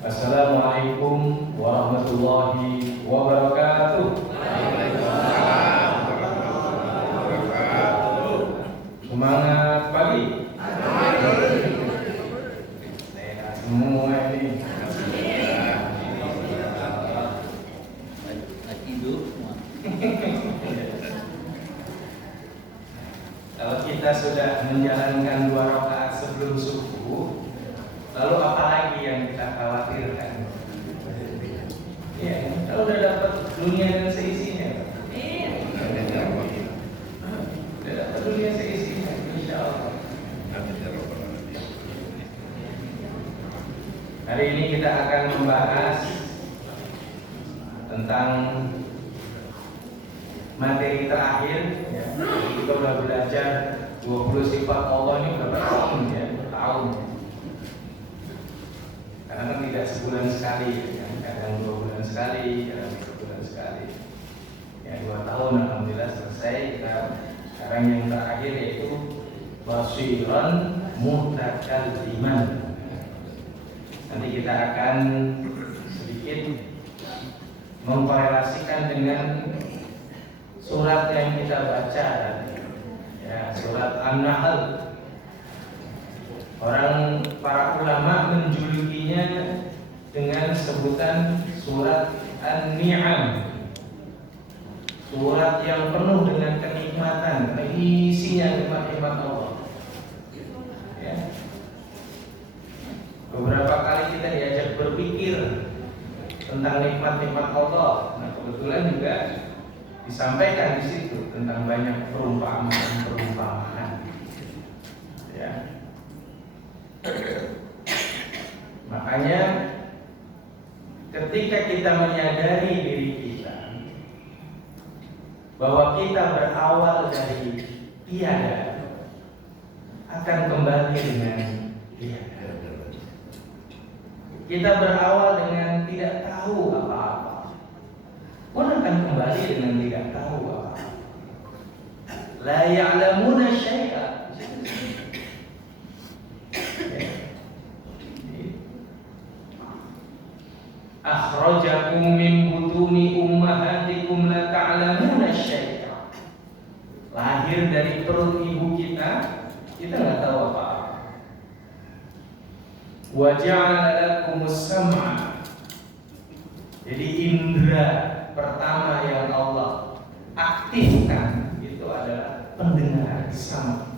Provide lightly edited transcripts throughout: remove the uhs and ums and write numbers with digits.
Assalamualaikum warahmatullahi wabarakatuh. Semangat pagi. Sehat semua ini. Kalau kita sudah menjalankan 2 rakaat sebelum subuh, lalu apa lagi yang kita khawatirkan? Ya, kalau udah dapat dunia dan seisinya, udah dapat dunia seisinya, insya Allah. Hari ini kita akan membahas tentang materi terakhir. Ya. Kita udah belajar 20 sifat Allah ini berapa tahun ya? Tahun. Karena kan tidak sebulan sekali, ya. Kadang 2 bulan sekali, kadang 3 bulan sekali. Ya 2 tahun alhamdulillah selesai. Sekarang yang terakhir yaitu basiran mutakalliman. Nanti kita akan sedikit mengkorelasikan dengan surat yang kita baca tadi, ya, surat An-Nahl. Para ulama menjulukinya dengan sebutan surat An-Ni'am, surat yang penuh dengan kenikmatan, isinya nikmat-nikmat Allah. Ya. Beberapa kali kita diajak berpikir tentang nikmat-nikmat Allah. Nah, kebetulan juga disampaikan di situ tentang banyak perumpamaan. Ya. Makanya ketika kita menyadari diri kita bahwa kita berawal dari tiada, akan kembali dengan tiada. Kita berawal dengan tidak tahu apa-apa, pun akan kembali dengan tidak tahu apa-apa. La ya'lamuna syai'a. Akhrajakum min butuni ummahatikum la ta'lamuna syai'a. Lahir dari perut ibu kita nggak tahu apa-apa. Wa ja'ala lakumus sam'a. Jadi indra pertama yang Allah aktifkan itu adalah pendengar, sama.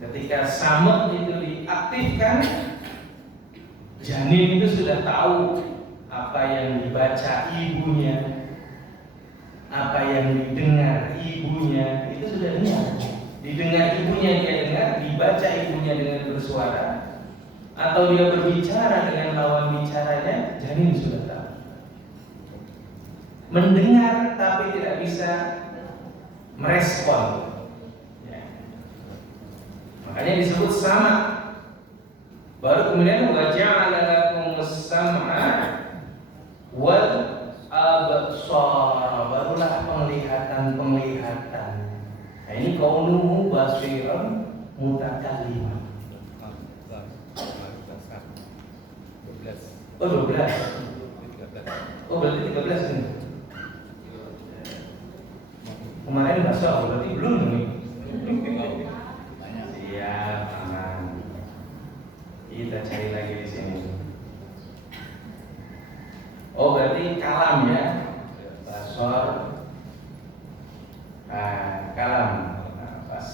Ketika sama itu diaktifkan, janin itu sudah tahu apa yang dibaca ibunya, apa yang didengar ibunya, itu sudah dengar. Didengar ibunya dia dengar, dibaca ibunya dengan bersuara, atau dia berbicara dengan lawan bicaranya, janin sudah tahu. Mendengar tapi tidak bisa merespon. Makanya disebut sama. Baru kemudian wa ja'ala lakumus sam'a wal absara, barulah penglihatan. Nah, ini qauluhu basiran mutakalliman. Oh 12. Oh berarti 13 ini. Kemarin basah, berarti belum nih. Siap, aman. Kita cari lagi di sini. Oh berarti kalam ya, basor. Nah, kalam. Nah, pas.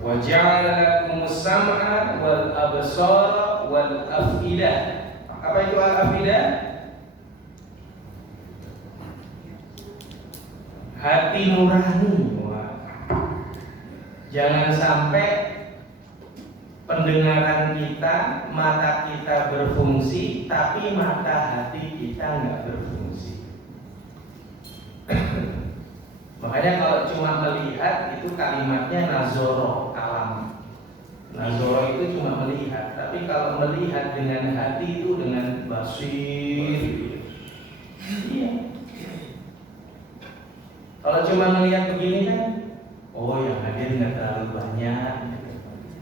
Wa ja'ala lakumus sam'a wal absara wal af'idah. Apa itu al afidah? Hati nurani. Jangan sampai pendengaran kita, mata kita berfungsi, tapi mata hati kita nggak berfungsi. Makanya kalau cuma melihat itu kalimatnya nazoro, kalam. Nazoro itu cuma melihat, tapi kalau melihat dengan hati itu dengan basir. Iya. Kalau cuma melihat begini kan, oh hadir nggak terlalu banyak.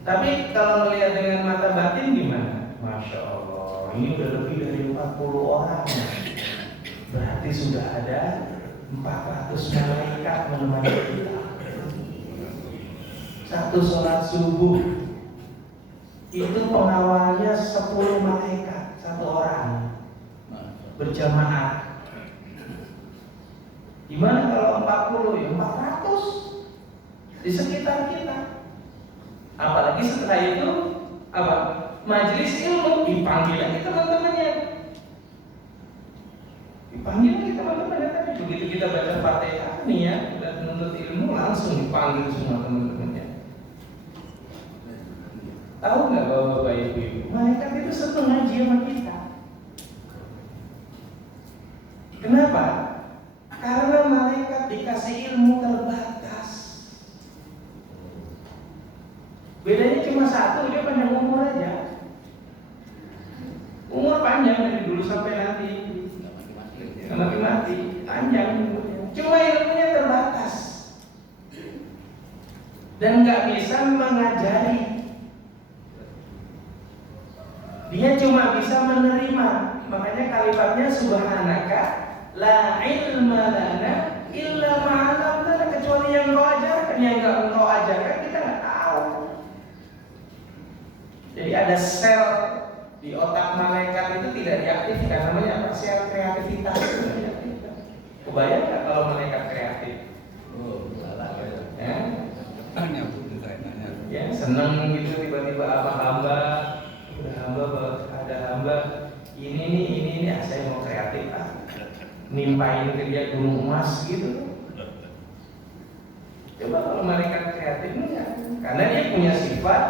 Tapi kalau melihat dengan mata batin gimana? Masya Allah, ini udah lebih dari 40 orang. Berarti sudah ada 400 malaikat menemani kita. Satu sholat subuh itu pengawalnya 10 malaikat, satu orang berjamaah. Gimana kalau 40? Ya 400 di sekitar kita. Apalagi setelah itu apa? Majelis ilmu dipanggil lagi teman-temannya. Dipanggil lagi teman-temannya tadi. Begitu kita baca Fatihah nih ya, kita menuntut ilmu langsung dipanggil semua teman-temannya. Tahu nggak bapak ibu? Malaikat itu senang ngaji sama kita. Kenapa? Karena malaikat dikasih ilmu terbatas. Bedanya cuma satu, dia panjang umur aja. Umur panjang dari dulu sampai nanti. Nggak mati-mati, panjang umurnya. Cuma ilmunya terbatas. Dan nggak bisa mengajari. Dia cuma bisa menerima. Makanya kalimatnya subhanaka la ilma lana illa ma'alamna, kecuali yang kau ajarkan. Yang enggak engkau ajarkan kita nggak tahu. Jadi ada sel di otak malaikat itu tidak diaktifkan, namanya apa? Sel kreativitas. Kebayang nggak kalau malaikat kreatif? Ya, seneng gitu tiba-tiba apa hamba ada hamba ini saya mau kreatif nimpain ke dia gunung emas gitu. Coba kalau malaikat kreatif enggak, karena dia punya sifat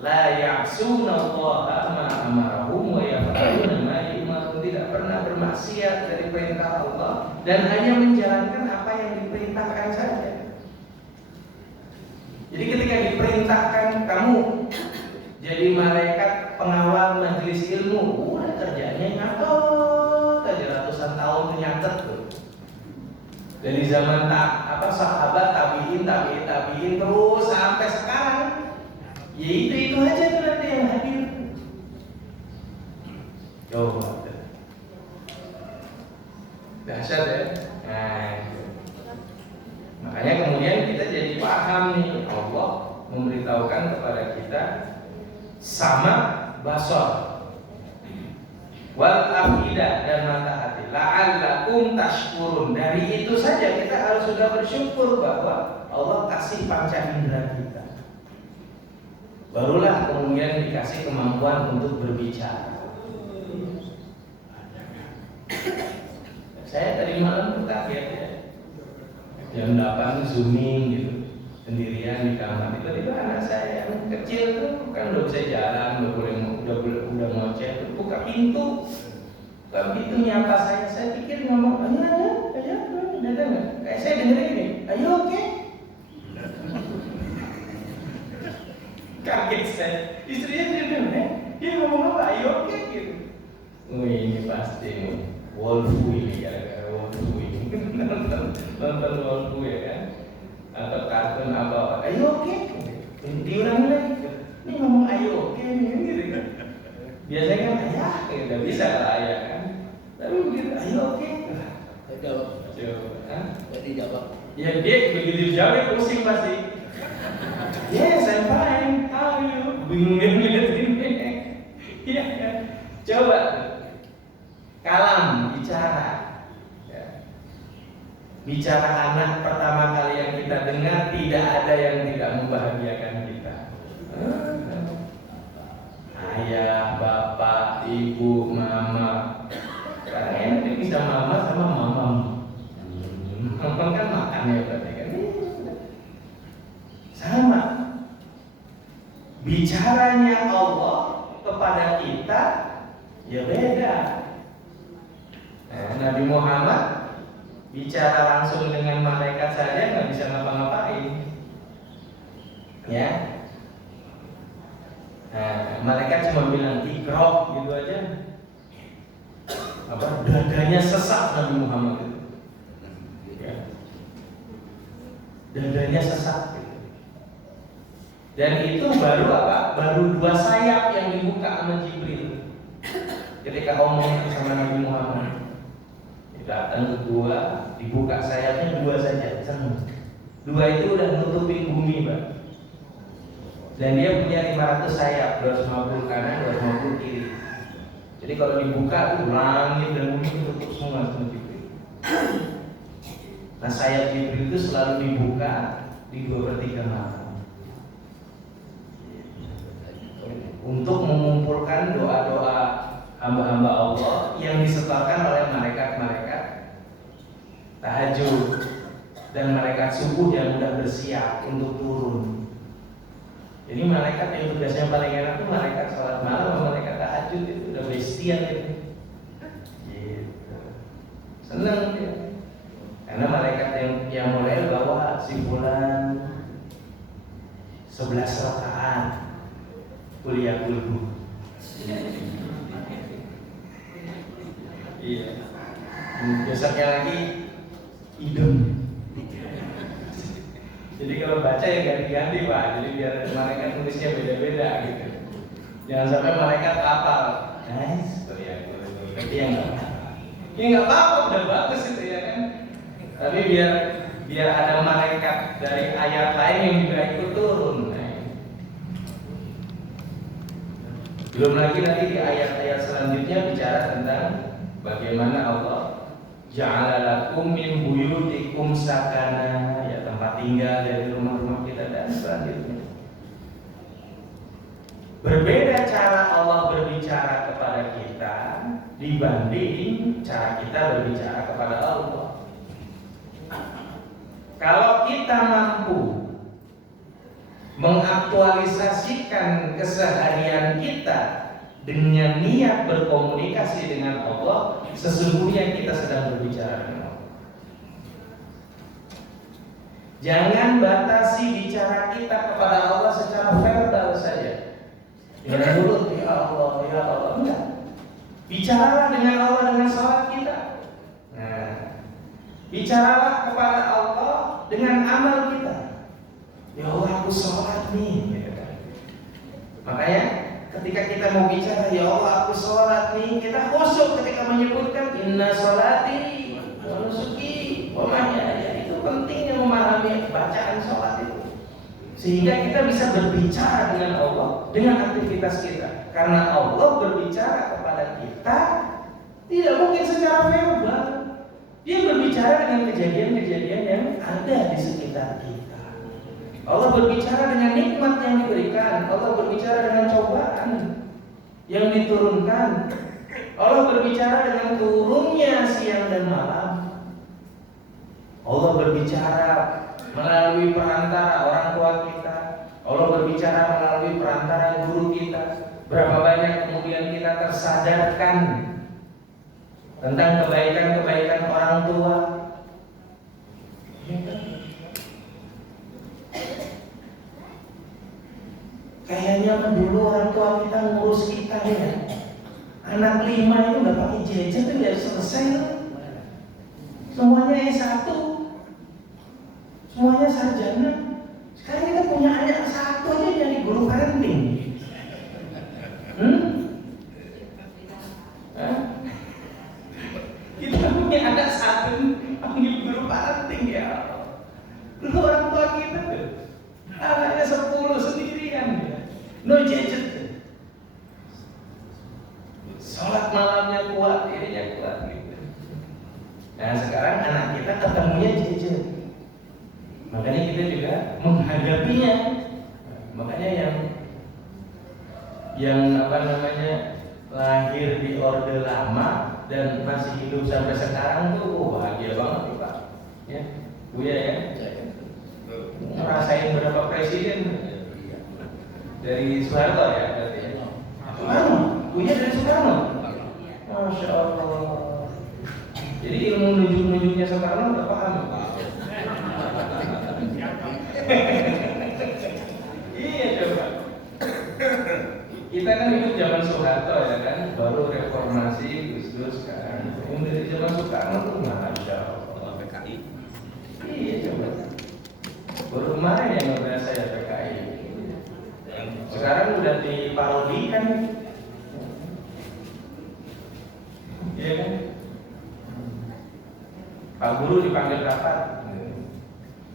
la ya'sunallaha ma amarahum wa yaf'aluna ma yu'marun, tidak pernah bermaksiat dari perintah Allah dan hanya menjalankan apa yang diperintahkan saja. Jadi ketika diperintahkan kamu jadi malaikat pengawal majelis ilmu, udah kerjanya nyatet aja ratusan tahun nyatet tuh. Dari zaman sahabat tabiin terus sampai sekarang. Ya itu aja tuh nanti yang hadir. Coba. Dahsyat ya. Nah, makanya kemudian kita jadi paham nih, Allah memberitahukan kepada kita sama basor wal afidah dan mata hati la'allakum tashkurun. Dari itu saja kita harus sudah bersyukur bahwa Allah kasih panca indera kita. Barulah kemudian dikasih kemampuan untuk berbicara. Saya tadi malam kaget ya, jam 8 zooming gitu, sendirian di kamar. Tiba-tiba anak saya yang kecil tuh kan udah bisa jalan, udah ngoceh, buka pintu nyapa saya pikir ngomong ayo datang nggak? Kayak saya dengerin ini, ayo oke. Kaget saya, istrinya dia ngomong apa? Ayo oke gitu. Ini pasti Wolfu ini gara-gara Wolfu ini nonton Wolfu ya kan, atau kartun apa? Ayo oke. Diulangi lagi. Ini ngomong ayo oke gitu kan. Biasanya kan ayah, nggak bisa lah ayah kan. Tapi begitu ayo oke. Jawab. Jadi jawab. Ya dia begitu jawab dia pusing pasti. Yes, I'm fine. How are you? Bingung ini. Iya kan. Coba kalam bicara. Ya. Bicara anak pertama kali yang kita dengar tidak ada yang tidak membahagiakan kita. Ayah, bapak, ibu, mama. Sekarang enak bisa mama sama mamam. Mamam kan makan ya berarti kan. Sama. Bicaranya Allah kepada kita ya beda. Nabi Muhammad bicara langsung dengan malaikat saja nggak bisa ngapa-ngapain. Ya. Malaikat cuma bilang ikra gitu aja. Dadanya sesak Nabi Muhammad itu. Ya. Dadanya sesak gitu. Dan itu baru apa? Baru 2 sayap yang dibuka sama Jibril. Ketika ngomong itu sama Nabi Muhammad, datang kedua, dibuka sayapnya 2 saja. 2 itu udah nutupin bumi, Pak. Dan dia punya 500 sayap, 250 kanan, 250 kiri. Jadi kalau dibuka tuh langit dan bumi tutup semua sama Jibril. Nah, sayap Jibril itu selalu dibuka di 2/3 malam untuk mengumpulkan doa-doa hamba-hamba Allah yang disetorkan oleh malaikat-malaikat tahajud dan malaikat subuh yang sudah bersiap untuk turun. Jadi malaikat yang tugasnya paling enak itu malaikat sholat malam sama malaikat tahajud, itu udah bestian itu. Gitu. Senang dia. Karena malaikat yang mulai bawa si fulan 11 rakaat kuliah kulhu. Iya. Besoknya lagi idem. Jadi kalau baca ya ganti-ganti, Pak. Jadi biar malaikat tulisnya beda-beda gitu. Jangan sampai malaikat hafal. Nice, kuliah kulhu. Tapi yang nggak apa-apa, udah bagus itu ya kan. Tapi biar ada malaikat dari ayat lain yang juga ikut turun. Belum lagi nanti di ayat-ayat selanjutnya bicara tentang bagaimana Allah ja'ala lakum min buyutikum sakana, ya tempat tinggal dari rumah-rumah kita dan selanjutnya. Berbeda cara Allah berbicara kepada kita dibanding cara kita berbicara kepada Allah. Kalau kita mampu mengaktualisasikan keseharian kita dengan niat berkomunikasi dengan Allah, sesungguhnya kita sedang berbicara dengan Allah. Jangan batasi bicara kita kepada Allah secara verbal saja, dengan mulut ya Allah, ya Allah. Enggak. Bicaralah dengan Allah dengan salat kita. Nah, bicaralah kepada Allah dengan amal kita. Ya Allah, aku sholat nih. Makanya ketika kita mau bicara ya Allah aku sholat nih, kita khusyuk ketika menyebutkan inna sholati wa nusuki wa mahyaya. Itu pentingnya memahami bacaan sholat itu, sehingga kita bisa berbicara dengan Allah dengan aktivitas kita. Karena Allah berbicara kepada kita tidak mungkin secara verbal. Dia berbicara dengan kejadian-kejadian yang ada di sekitar kita. Allah berbicara dengan nikmat yang diberikan. Allah berbicara dengan cobaan yang diturunkan. Allah berbicara dengan turunnya siang dan malam. Allah berbicara melalui perantara orang tua kita. Allah berbicara melalui perantara guru kita. Berapa banyak kemudian kita tersadarkan tentang kebaikan-kebaikan orang tua. Kayaknya dulu orang tua kita ngurus kita ya. Anak 5 itu nggak pakai gadget itu udah selesai loh. Semuanya S1, semuanya sarjana. Sekarang kita punya anak 1 aja jadi guru parenting. Kita punya anak 1 panggil guru parenting ya. Dulu orang tua kita tuh anaknya 10 sendirian. No gadget. Sholat malamnya kuat, dirinya kuat gitu. Nah sekarang anak kita ketemunya gadget. Makanya kita juga menghadapinya. Makanya yang lahir di Orde Lama dan masih hidup sampai sekarang tuh bahagia banget tuh Pak. Ya, Buya ya. Ngerasain berapa presiden dari Soeharto ya berarti ya. Soekarno, Buya dari Soekarno. Masya Allah. Jadi ilmu nunjuk-nunjuknya Soekarno udah paham. Iya coba. Kita kan hidup zaman Soeharto ya kan, baru reformasi Gus-Gus kan. Dari zaman Soekarno tuh Masya Allah. PKI. Iya coba. Baru kemarin yang nggak berasa ya PKI. Sekarang udah diparodikan, ya kan? Pak Guru dipanggil rapat.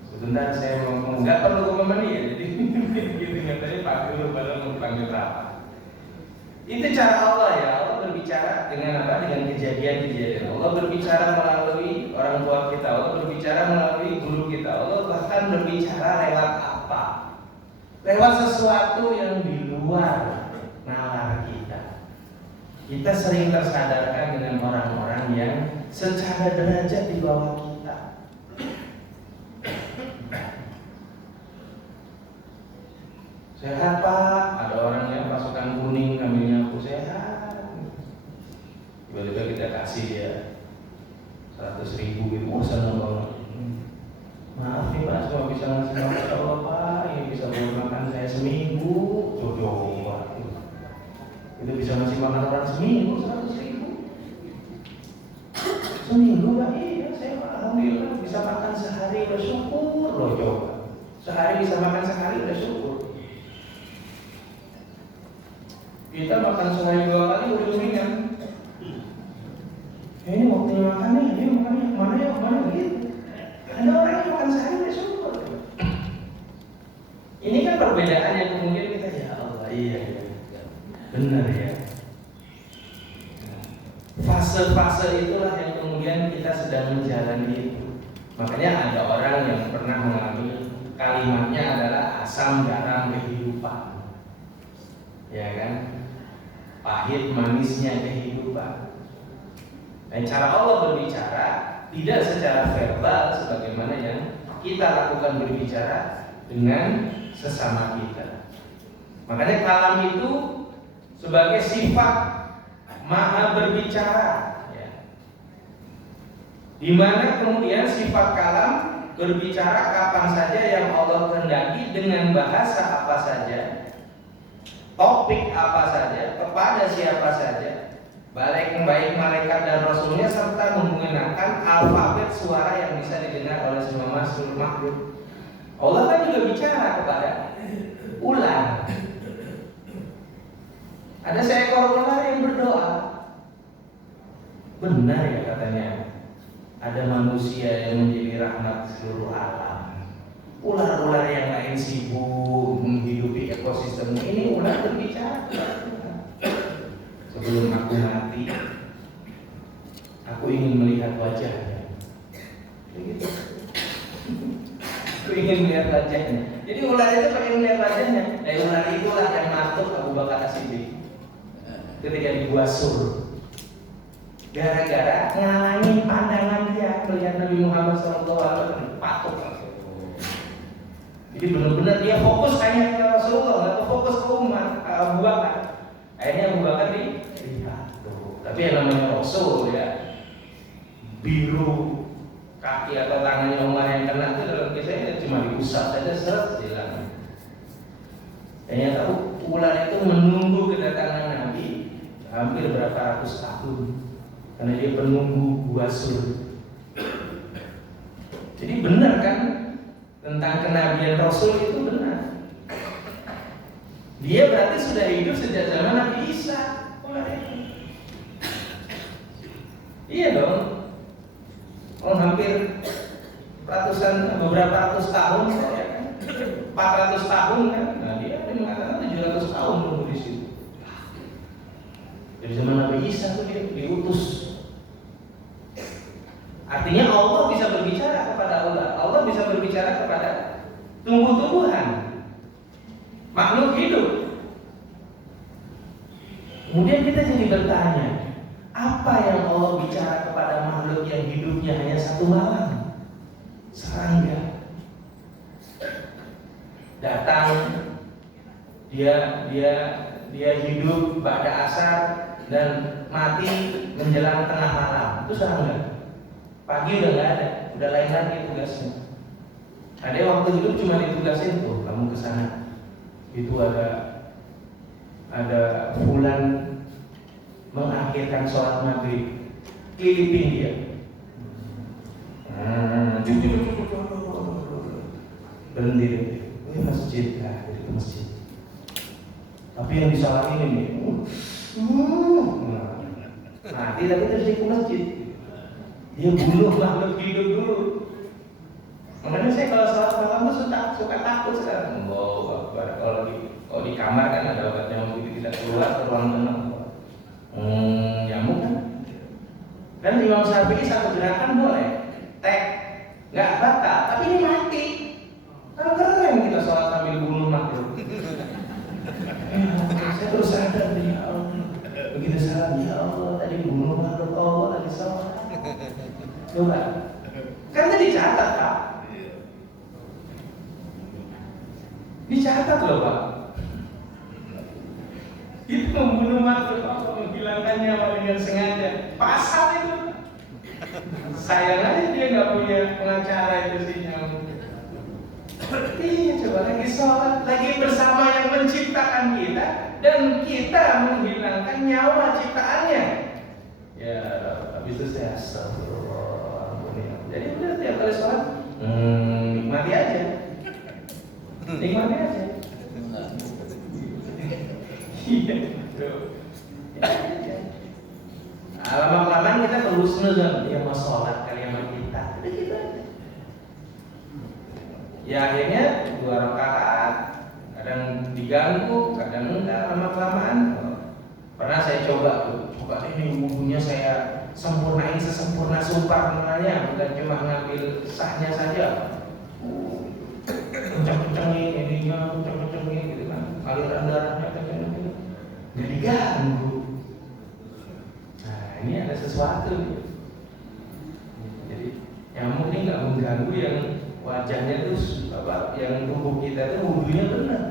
Sebentar saya mau nggak perlu memenuhi ya, jadi gitu katanya Pak Guru padahal mau dipanggil rapat. Itu cara Allah ya, Allah berbicara dengan apa? Dengan kejadian-kejadian. Allah berbicara melalui orang tua kita, Allah berbicara melalui guru kita, Allah bahkan berbicara lewat apa? Lewat sesuatu yang di luar nalar kita. Kita sering tersadarkan dengan orang-orang yang secara derajat di bawah kita. Sehat Pak, ada orang yang pasukan kuning namanya aku sehat. Tiba-tiba kita kasih dia 100.000 gitu, senang banget. Maaf nih Pak, cuma bisa ngasih makan Allah Pak, ini bisa buat makan saya seminggu. Jodoh Pak, itu bisa ngasih makan orang seminggu 100.000. Seminggu Pak, iya saya alhamdulillah bisa makan sehari, bersyukur loh coba. Sehari bisa makan sekali, udah syukur. Kita makan sehari 2 kali udah mendingan. Ini waktunya makan nih, ini makannya mana ya, mana gitu. Ada orang yang makan sehari udah syukur. Ini kan perbedaan yang kemudian kita ya Allah, iya benar ya. Fase-fase itulah yang kemudian kita sedang menjalani itu. Makanya ada orang yang pernah mengalami kalimatnya adalah asam garam kehidupan. Ya kan? Pahit manisnya kehidupan. Dan cara Allah berbicara tidak secara verbal sebagaimana yang kita lakukan berbicara dengan sesama kita. Makanya kalam itu sebagai sifat maha berbicara, ya. Di mana kemudian sifat kalam berbicara kapan saja yang Allah kehendaki dengan bahasa apa saja, topik apa saja, kepada siapa saja, baik malaikat dan rasulnya, serta menggunakan alfabet suara yang bisa didengar oleh semua makhluk. Allah kan juga bicara kepada ular. Ada seekor ular yang berdoa. Benar ya katanya, ada manusia yang menjadi rahmat seluruh alam. Ular-ular yang lain sibuk menghidupi ekosistem ini, ular berbicara. Sebelum aku mati, aku ingin melihat wajahnya. Begitu. Aku ingin melihat wajahnya. Jadi ular itu pengen melihat wajahnya. Dari ular itulah yang masuk Abu Bakar As-Siddiq ketika di Gua Sur. Gara-gara ngalangin pandangan dia melihat Nabi Muhammad SAW, patuk. Jadi benar-benar dia fokus hanya ke Rasulullah, atau fokus ke umat Abu Bakar. Akhirnya Abu Bakar patuk. Tapi yang namanya Rasul ya, biru kaki atau tangannya Umar yang kena itu dalam kisah itu cuma diusap saja seret hilang. Ternyata ular itu menunggu kedatangan Nabi hampir berapa ratus tahun karena dia penunggu Gua Sur. Jadi benar kan tentang kenabian Rasul itu benar. Dia berarti sudah hidup sejak zaman Nabi Isa. Iya dong. Oh hampir beberapa ratus tahun ya kan, 400 tahun kan. Nah dia mengatakan 700 tahun nunggu di situ. Dari zaman Nabi Isa tuh dia diutus. Artinya Allah bisa berbicara kepada Allah bisa berbicara kepada tumbuh-tumbuhan, makhluk hidup. Kemudian kita jadi bertanya, apa yang Allah bicara kepada makhluk yang hidupnya hanya satu malam? Serangga datang, dia hidup pada asar dan mati menjelang tengah malam. Itu serangga. Pagi udah nggak ada, udah lain lagi tugasnya. Ada waktu hidup cuma ditugasin tuh, kamu kesana. Itu ada bulan mengakhirkan sholat maghrib, kelilipin dia. Berhenti, ini masjid lah, itu masjid. Tapi yang disalahin ini, mati tapi terus di masjid. Dia bunuh makhluk hidup dulu. Makanya saya kalau sholat malam tuh suka takut sekarang. Kalau di kamar kan ada obat nyamuk itu tidak keluar ke ruang tengah. Nyamuk kan? Dan Imam Syafi'i satu gerakan boleh, tek, nggak batal, tapi ini mati. Kan keren kita sholat sambil bunuh makhluk. Saya terus sadar ya Allah, begitu salah ya Allah tadi bunuh makhluk Allah lagi sholat. Coba, kan tadi dicatat Pak. Dicatat loh Pak. Itu membunuh makhluk Allah, menghilangkan nyawa dengan sengaja. Pasal itu. Sayang aja dia nggak punya pengacara itu sih nyamuk. Iya, coba lagi sholat, lagi bersama yang menciptakan kita dan kita menghilangkan nyawa ciptaannya. Ya, habis itu saya astagfirullah. Jadi udah tiap kali sholat, nikmati aja. Nikmati aja. Iya, lama-kelamaan kita terus-terusan dia mau sholat kali sama kita. Udah gitu aja. Ya akhirnya 2 rakaat, kadang diganggu, kadang enggak, lama-kelamaan. Pernah saya coba ini wudhunya saya sempurnain sesempurna sempurnanya, bukan cuma ngambil sahnya saja. Kencang-kencangin ininya, kencang-kencangin gitu kan, aliran darahnya kencang-kencang, nggak diganggu. Nah ini ada sesuatu. Jadi nyamuk ini nggak mengganggu yang wajahnya tuh yang tubuh kita tuh wudhunya benar.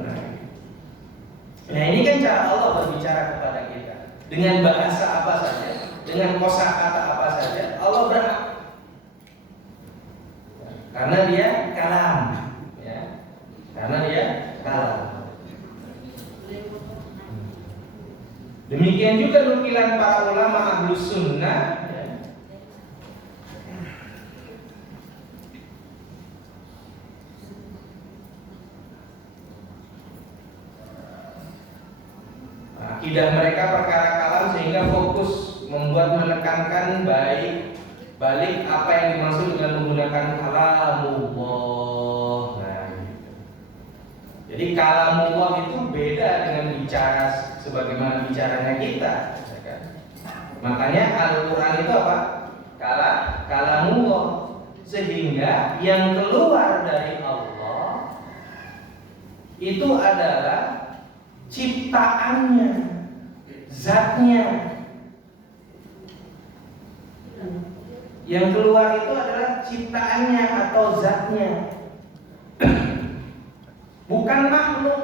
Nah ini kan cara Allah berbicara kepada kita dengan bahasa apa saja, dengan kosakata apa saja Allah berhak, karena dia kalam, ya, karena dia kalam. Demikian juga nukilan para ulama ahlus sunnah. Akidah mereka perkara kalam sehingga fokus membuat menekankan balik apa yang dimaksud dengan menggunakan kalamullah. Nah, jadi kalamullah itu beda dengan bicara sebagaimana bicaranya kita. Makanya Al-Quran itu apa? Kalamullah, sehingga yang keluar dari Allah itu adalah ciptaannya, zatnya. Yang keluar itu adalah ciptaannya atau zatnya, bukan makhluk.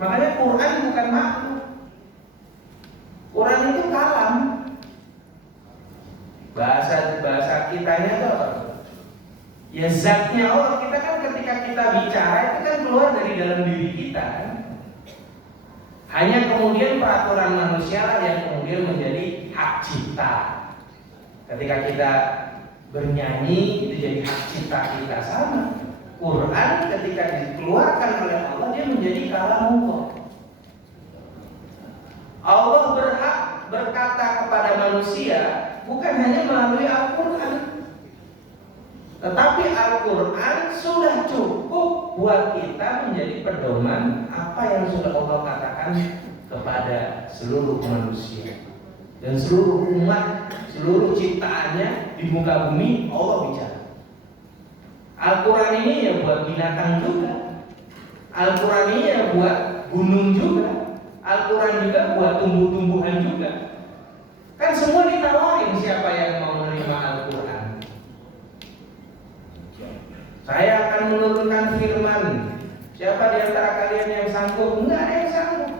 Makanya Quran bukan makhluk. Quran itu kalam. Bahasa kitanya itu apa? Ya zatnya Allah. Kita kan ketika kita bicara itu kan keluar dari dalam diri kita kan. Hanya kemudian peraturan manusia lah yang kemudian menjadi hak cipta. Ketika kita bernyanyi itu jadi hak cipta kita, sama. Quran ketika dikeluarkan oleh Allah dia menjadi kalamullah. Allah berhak berkata kepada manusia bukan hanya melalui Al-Quran, tetapi Al-Quran sudah cukup buat kita menjadi pedoman apa yang sudah Allah katakan kepada seluruh manusia dan seluruh umat, seluruh ciptaannya di muka bumi. Allah bicara. Al-Quran ini ya buat binatang juga, Al-Quran ini ya buat gunung juga, Al-Quran juga buat tumbuh-tumbuhan juga. Kan semua ditawarin siapa yang mau menerima Al-Quran. Saya akan menurunkan firman. Siapa di antara kalian yang sanggup? Enggak ada yang sanggup.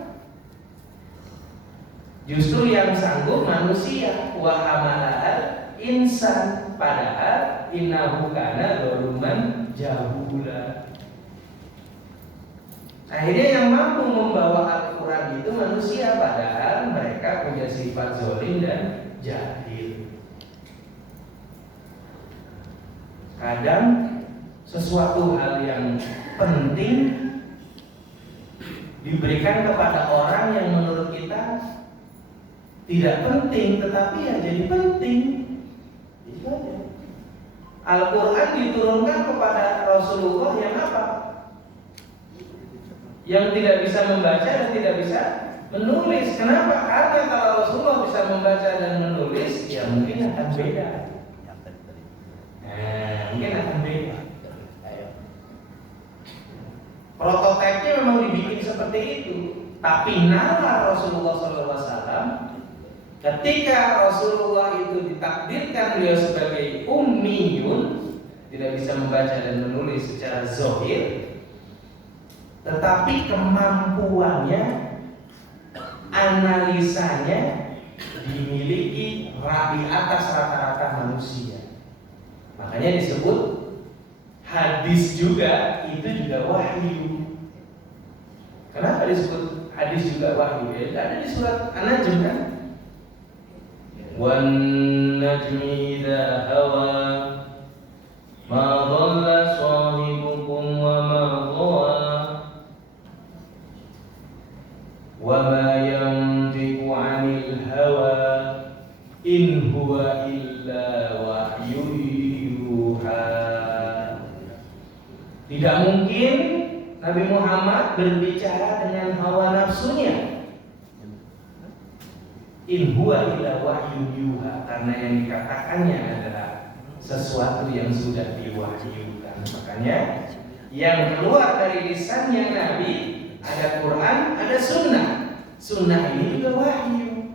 Justru yang sanggup manusia. Wa hamalal insan, padahal innahu kana zaluman jahula. Akhirnya yang mampu membawa Al-Quran itu manusia, padahal mereka punya sifat zalim dan jahil. Kadang sesuatu hal yang penting diberikan kepada orang yang menurut kita tidak penting, tetapi ya jadi penting. Itu aja. Al-Quran diturunkan kepada Rasulullah yang apa? Yang tidak bisa membaca dan tidak bisa menulis. Kenapa? Karena kalau Rasulullah bisa membaca dan menulis, ya mungkin akan beda. Mungkin akan beda. Prototipnya memang dibikin seperti itu. Tapi nalar Rasulullah SAW, ketika Rasulullah itu ditakdirkan beliau sebagai ummiyun, tidak bisa membaca dan menulis secara zahir, tetapi kemampuannya, analisanya dimiliki di atas rata-rata manusia. Makanya disebut hadis juga, itu juga wahyu. Kenapa disebut hadis juga wahyu? Ya, ada di surat An-Najm kan? Wan najmi idza hawa ma dhalla sahibukum wa ma ghawa wa ma yantiqu 'anil hawa in huwa illa wahyu yuha. Tidak mungkin Nabi Muhammad berbicara dengan hawa nafsunya. In huwa illa wahyu yuha, karena yang dikatakannya adalah sesuatu yang sudah diwahyukan. Makanya yang keluar dari lisannya Nabi ada Quran, ada Sunnah. Sunnah ini juga wahyu.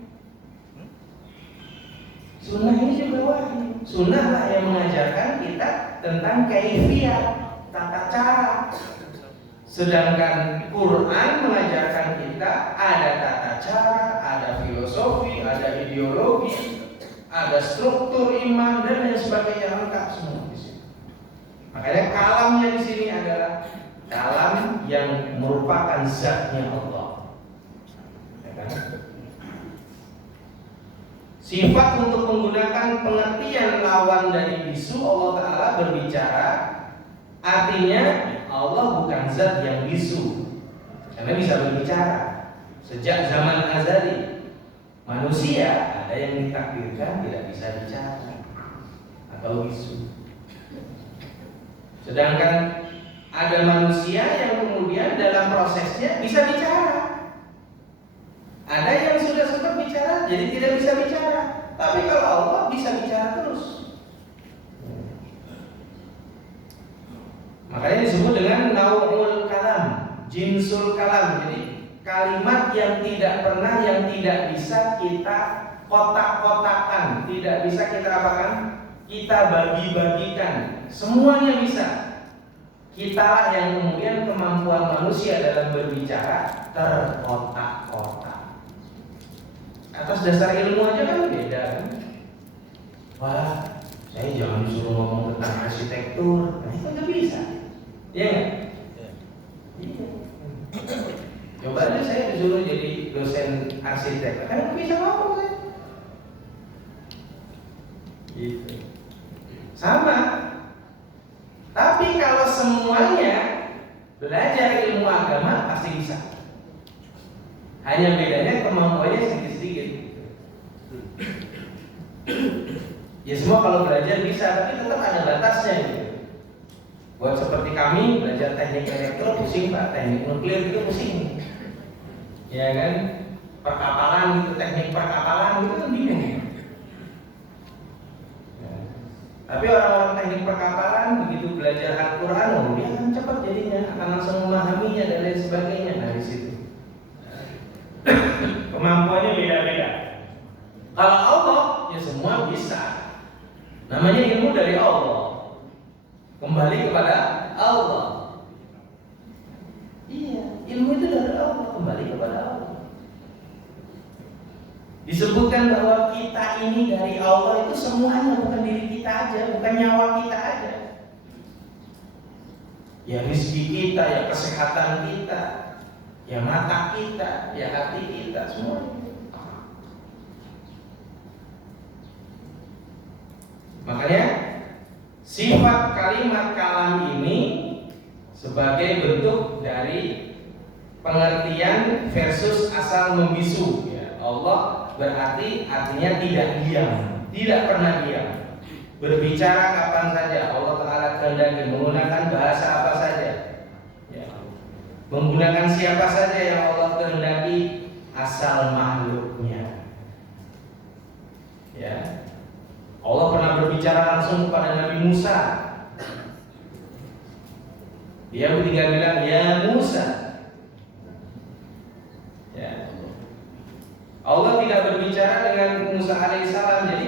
Sunnah ini juga wahyu. Sunnah lah yang mengajarkan kita tentang kaifiyah, tata cara. Sedangkan Quran mengajarkan kita ada tata cara, ada filosofi, ada ideologi, ada struktur iman dan lain sebagainya, lengkap semua di sini. Makanya kalamnya di sini adalah kalam yang merupakan zatnya Allah. Ya kan? Sifat untuk menggunakan pengertian lawan dari bisu, Allah Ta'ala berbicara, artinya Allah bukan zat yang bisu, karena bisa berbicara sejak zaman azali. Manusia ada yang ditakdirkan tidak bisa bicara atau bisu. Sedangkan ada manusia yang kemudian dalam prosesnya bisa bicara. Ada yang sudah sempat bicara jadi tidak bisa bicara. Tapi kalau Allah bisa bicara terus. Makanya disebut dengan nau'ul kalam, jinsul kalam. Jadi kalimat yang tidak pernah, yang tidak bisa kita kotak-kotakan, tidak bisa kita apakan, kita bagi-bagikan. Semuanya bisa. Kita yang kemudian kemampuan manusia dalam berbicara terkotak-kotak. Atas dasar ilmu aja kan beda kan? Wah, saya jangan disuruh ngomong tentang arsitektur, nah itu nggak bisa. Iya nggak? Iya. Coba aja saya disuruh jadi dosen arsitek, kan bisa ngomong kan? Gitu. Sama. Tapi kalau semuanya belajar ilmu agama pasti bisa. Hanya bedanya kemampuannya sedikit-sedikit. Ya semua kalau belajar bisa, tapi tetap ada batasnya gitu. Buat seperti kami belajar teknik elektro pusing Pak, teknik nuklir itu pusing. Ya kan? Perkapalan gitu, teknik perkapalan itu kan bingung. Ya. Tapi orang-orang teknik perkapalan begitu belajar Al-Quran, dia kan cepat jadinya, akan langsung memahaminya dan lain sebagainya. Nah di situ kemampuannya beda-beda. Kalau Allah ya semua bisa. Namanya ilmu dari Allah. Kembali kepada Allah. Iya, ilmu itu dari Allah, kembali kepada Allah. Disebutkan bahwa kita ini dari Allah itu semuanya, bukan diri kita aja, bukan nyawa kita aja. Ya rezeki kita, ya kesehatan kita, ya mata kita, ya hati kita, semua. Makanya sifat kalimat kalam ini sebagai bentuk dari pengertian versus asal membisu. Ya, Allah berarti artinya tidak diam, tidak pernah diam. Berbicara kapan saja Allah Ta'ala kehendaki, menggunakan bahasa apa saja, ya, menggunakan siapa saja yang Allah kehendaki, asal makhluknya. Ya, Allah pernah berbicara langsung kepada Nabi Musa. Dia ketika bilang, ya Musa. Ya. Allah tidak berbicara dengan Musa alaihissalam. Jadi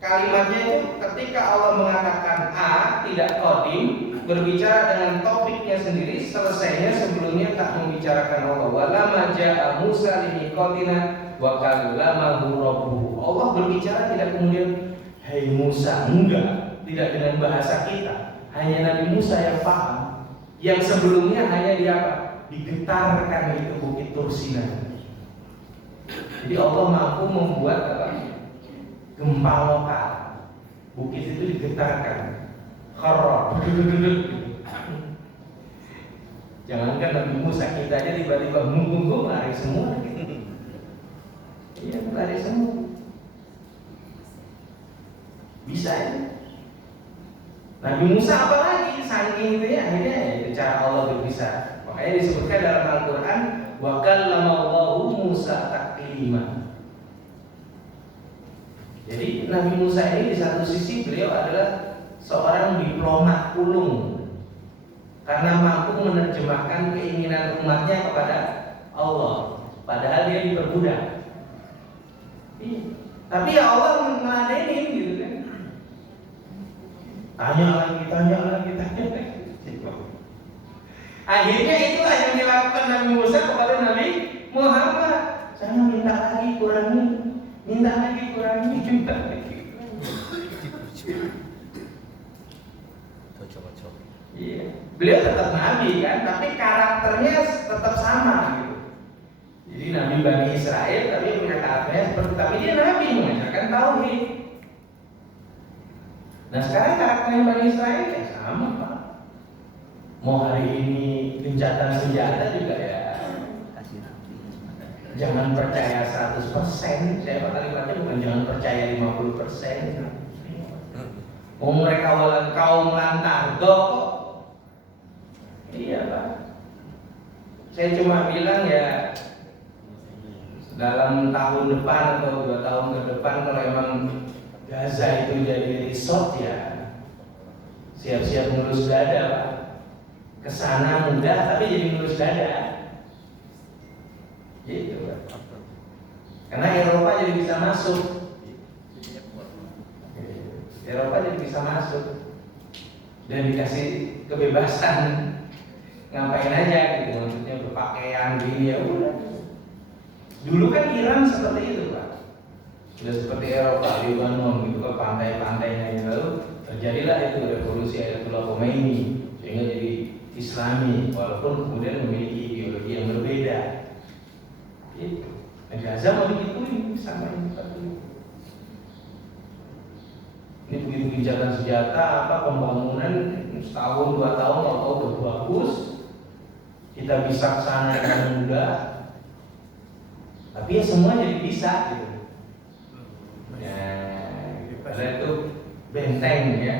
kalimatnya itu ketika Allah mengatakan A, tidak qadim, berbicara dengan topiknya sendiri, selesainya sebelumnya tak membicarakan Allah. Walama ja'a Musa limiqatina wa kallamahu rabbuhu. Allah berbicara tidak kemudian hai Musa, enggak, tidak dengan bahasa kita. Hanya Nabi Musa yang paham. Yang sebelumnya hanya digetarkan itu bukit Tursina. Jadi Allah mampu membuat gempa lokal. Bukit itu digetarkan. Horor. Jangankan Nabi Musa, kita aja tiba-tiba munggung lari semua. Iya, lari semua. Bisa ya. Nabi Musa apalagi saking itu ya, akhirnya itu cara Allah berpisah. Makanya disebutkan dalam Al-Quran, wa kallamallahu Musa taklima. Jadi Nabi Musa ini di satu sisi beliau adalah seorang diplomat ulung karena mampu menerjemahkan keinginan umatnya kepada Allah, padahal dia diperbudak. Tapi ya Allah meladenin gitu kan. Tanya lagi. Akhirnya itulah yang dilakukan Nabi Musa kepada Nabi Muhammad. Saya minta lagi kurangi. Iya. Beliau tetap Nabi kan, tapi karakternya tetap sama gitu. Jadi Nabi Bani Israel tapi punya karakternya seperti, tapi dia Nabi mengajarkan tauhid. Nah sekarang karakternya Bani Israel ya sama Pak. Mau hari ini gencatan senjata juga ya jangan percaya 100%. Saya kali-kali bukan jangan percaya 50%. Mau mereka walan kaum lantar kok. Iya Pak. Saya cuma bilang ya dalam tahun depan atau 2 tahun ke depan kalau emang Gaza itu jadi resort ya siap-siap ngurus dada Pak. Kesana mudah tapi jadi ngurus dada. Gitu Pak. Karena Eropa jadi bisa masuk. Eropa jadi bisa masuk dan dikasih kebebasan ngapain aja gitu, maksudnya berpakaian gini ya udah. Dulu kan Iran seperti itu Pak. Sudah seperti Eropa, Lebanon gitu ke pantai-pantainya, lalu terjadilah itu revolusi Ayatollah Khomeini sehingga jadi Islami walaupun kemudian memiliki ideologi yang berbeda. Gitu. Nah, Gaza mau digituin sama ini seperti itu. Ini begitu gencatan senjata pembangunan setahun 2 tahun kalau udah bagus, kita bisa kesana dengan mudah. Tapi ya semua jadi bisa gitu. Ya, padahal itu benteng ya.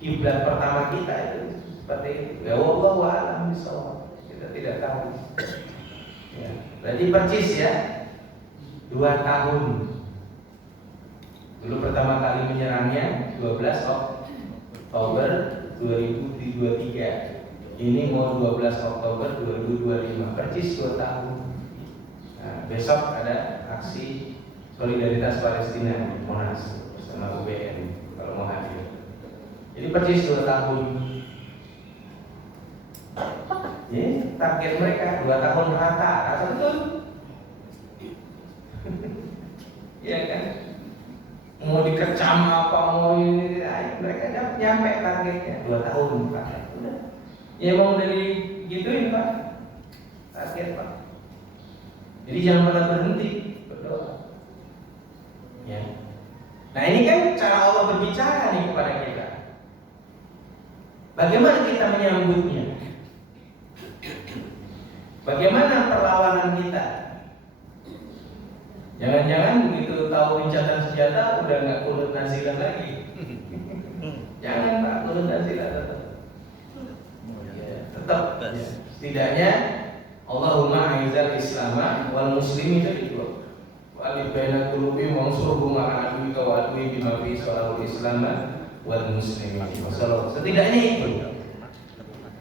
Kiblat pertama kita itu seperti itu. Ya Allah wa'alam bishawab. Kita tidak tahu. Ya, berarti percis ya 2 tahun. Dulu pertama kali menyerangnya 12 Oktober 2023. Ini mau 12 Oktober 2025. Percis 2 tahun. Nah, besok ada aksi solidaritas Palestina di Monas bersama UBN kalau mau hadir. Jadi percis 2 tahun. Ya, target mereka 2 tahun rata betul. Iya kan? Mau dikecam apa mau ini, mereka udah nyampe targetnya 2 tahun Pak. Udah. Ya mau dari gituin Pak. Target Pak. Jadi jangan pernah berhenti berdoa. Ya. Nah ini kan cara Allah berbicara nih kepada kita. Bagaimana kita menyambutnya? Bagaimana perlawanan kita? Jangan-jangan begitu tahu gencatan senjata udah nggak kunut nazilah lagi. Jangan Pak, kunut nazilah tetap. Setidaknya Allahumma a'izzal Islama wal muslimin itu Alif baina qulubi wansurhum ala aduwika wa aduwi bima fi salahul Islam wal muslimin. Setidaknya itu.